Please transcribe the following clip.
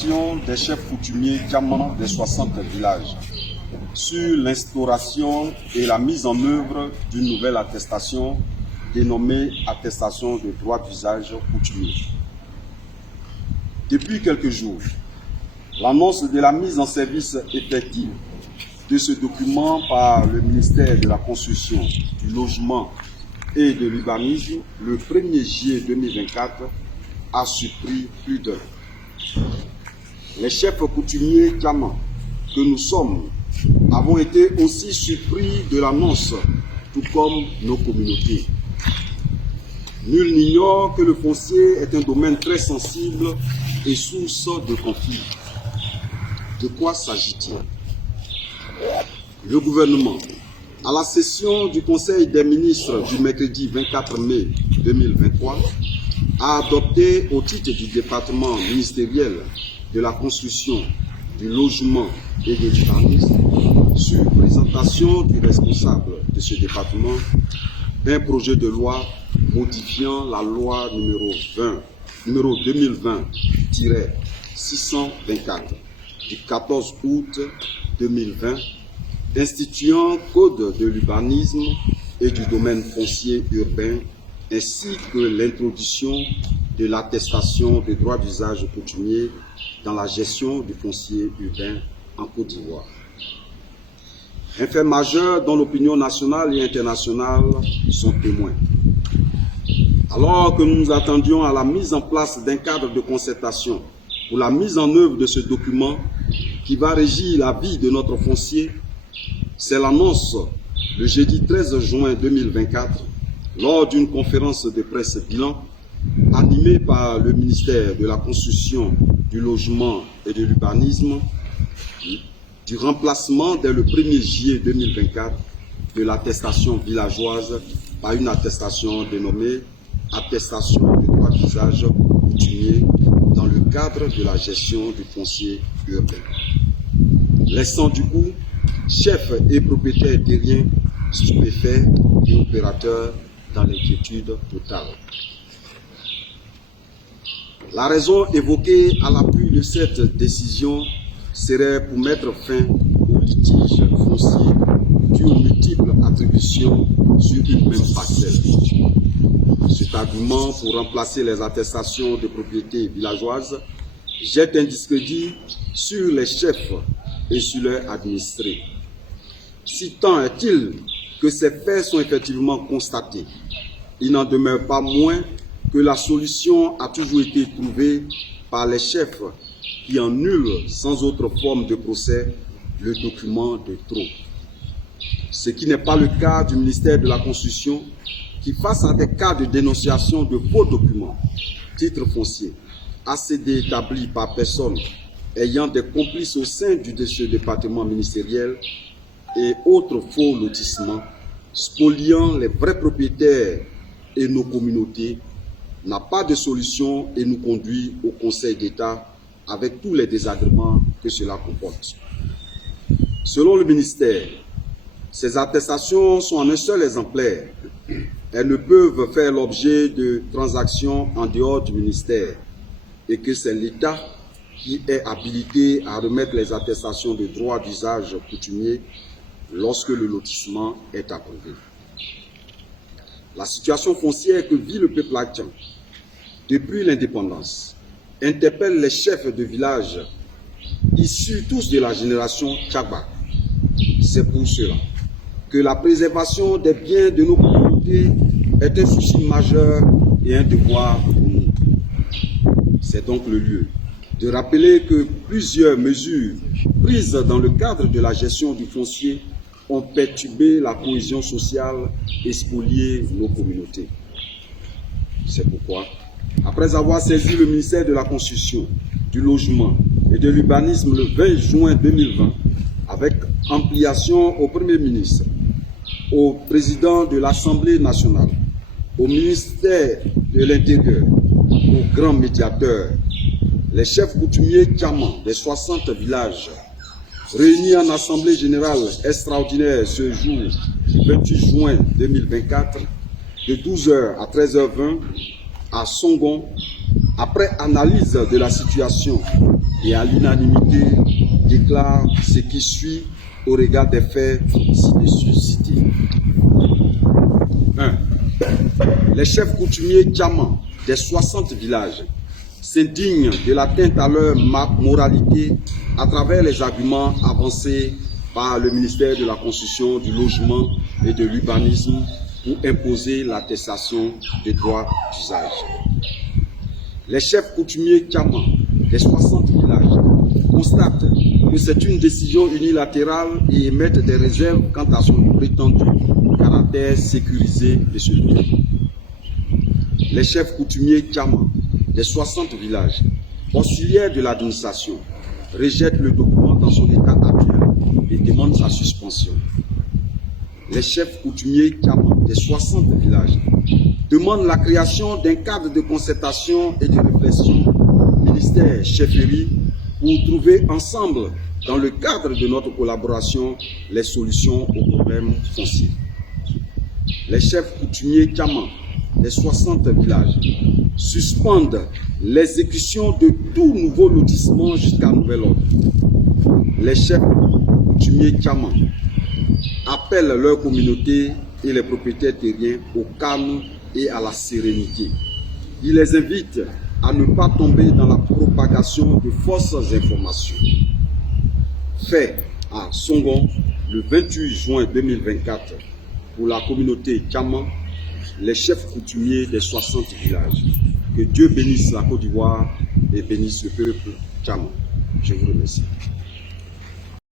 consultation des chefs coutumiers diamants des 60 villages sur l'instauration et la mise en œuvre d'une nouvelle attestation dénommée attestation de droit d'usage coutumier. Depuis quelques jours, l'annonce de la mise en service effective de ce document par le ministère de la Construction, du Logement et de l'Urbanisme le 1er juillet 2024 a surpris plus d'un. Les chefs coutumiers diamants que nous sommes avons été aussi surpris de l'annonce, tout comme nos communautés. Nul n'ignore que le foncier est un domaine très sensible et source de conflits. De quoi s'agit-il? Le gouvernement, à la session du Conseil des ministres du mercredi 24 mai 2023, a adopté au titre du département ministériel de la construction, du logement et de l'urbanisme, sur présentation du responsable de ce département, un projet de loi modifiant la loi numéro 2020-624 du 14 août 2020 instituant code de l'urbanisme et du domaine foncier urbain ainsi que l'introduction de l'attestation de droit d'usage coutumier dans la gestion du foncier urbain en Côte d'Ivoire. Un fait majeur dont l'opinion nationale et internationale sont témoins. Alors que nous nous attendions à la mise en place d'un cadre de concertation pour la mise en œuvre de ce document qui va régir la vie de notre foncier, c'est l'annonce le jeudi 13 juin 2024 lors d'une conférence de presse bilan animée par le ministère de la Construction, du Logement et de l'Urbanisme du remplacement dès le 1er juillet 2024 de l'attestation villageoise par une attestation dénommée attestation de droit d'usage coutumier dans le cadre de la gestion du foncier urbain. Laissant du coup chefs et propriétaires terriens stupéfaits et opérateurs dans l'inquiétude totale. La raison évoquée à l'appui de cette décision serait pour mettre fin aux litiges fonciers dus aux multiples attributions sur une même parcelle. Cet argument pour remplacer les attestations de propriété villageoise jette un discrédit sur les chefs et sur leurs administrés. Si tant est-il que ces faits sont effectivement constatés, il n'en demeure pas moins que la solution a toujours été trouvée par les chefs qui annulent sans autre forme de procès le document de trop. Ce qui n'est pas le cas du ministère de la Construction qui, face à des cas de dénonciation de faux documents, titres fonciers, ACD établis par personne ayant des complices au sein de ce département ministériel et autres faux lotissements, spoliant les vrais propriétaires et nos communautés, n'a pas de solution et nous conduit au Conseil d'État avec tous les désagréments que cela comporte. Selon le ministère, ces attestations sont en un seul exemplaire. Elles ne peuvent faire l'objet de transactions en dehors du ministère et que c'est l'État qui est habilité à remettre les attestations de droit d'usage coutumier lorsque le lotissement est approuvé. La situation foncière que vit le peuple haïtien depuis l'indépendance interpelle les chefs de village issus tous de la génération Tchagba. C'est pour cela que la préservation des biens de nos communautés est un souci majeur et un devoir pour nous. C'est donc le lieu de rappeler que plusieurs mesures prises dans le cadre de la gestion du foncier ont perturbé la cohésion sociale et spolié nos communautés. C'est pourquoi, après avoir saisi le ministère de la Construction, du Logement et de l'Urbanisme le 20 juin 2020, avec ampliation au Premier ministre, au Président de l'Assemblée nationale, au ministère de l'Intérieur, au grand médiateur, les chefs coutumiers diamants des 60 villages, réunis en Assemblée générale extraordinaire ce jour, 28 juin 2024, de 12h à 13h20, à Songon, après analyse de la situation et à l'unanimité, déclare ce qui suit au regard des faits ci-dessus cités. 1. Les chefs coutumiers Tchaman des 60 villages s'indignent de l'atteinte à leur moralité à travers les arguments avancés par le ministère de la Construction, du Logement et de l'Urbanisme pour imposer l'attestation des droits d'usage. Les chefs coutumiers Tchaman des 60 villages constatent que c'est une décision unilatérale et émettent des réserves quant à son prétendu caractère sécurisé de ce document. Les chefs coutumiers Tchaman des 60 villages, auxiliaires de l'administration, rejettent le document dans son état actuel et demandent sa suspension. Les chefs coutumiers Tchaman des 60 villages demandent la création d'un cadre de concertation et de réflexion ministère-chefferie pour trouver ensemble, dans le cadre de notre collaboration, les solutions aux problèmes fonciers. Les chefs coutumiers Tchaman des 60 villages suspendent l'exécution de tout nouveau lotissement jusqu'à nouvel ordre. Les chefs coutumiers Tchaman appellent leur communauté et les propriétaires terriens au calme et à la sérénité. Ils les invitent à ne pas tomber dans la propagation de fausses informations. Fait à Songon le 28 juin 2024 pour la communauté Tchaman, les chefs coutumiers des 60 villages. Que Dieu bénisse la Côte d'Ivoire et bénisse le peuple Tchaman. Je vous remercie.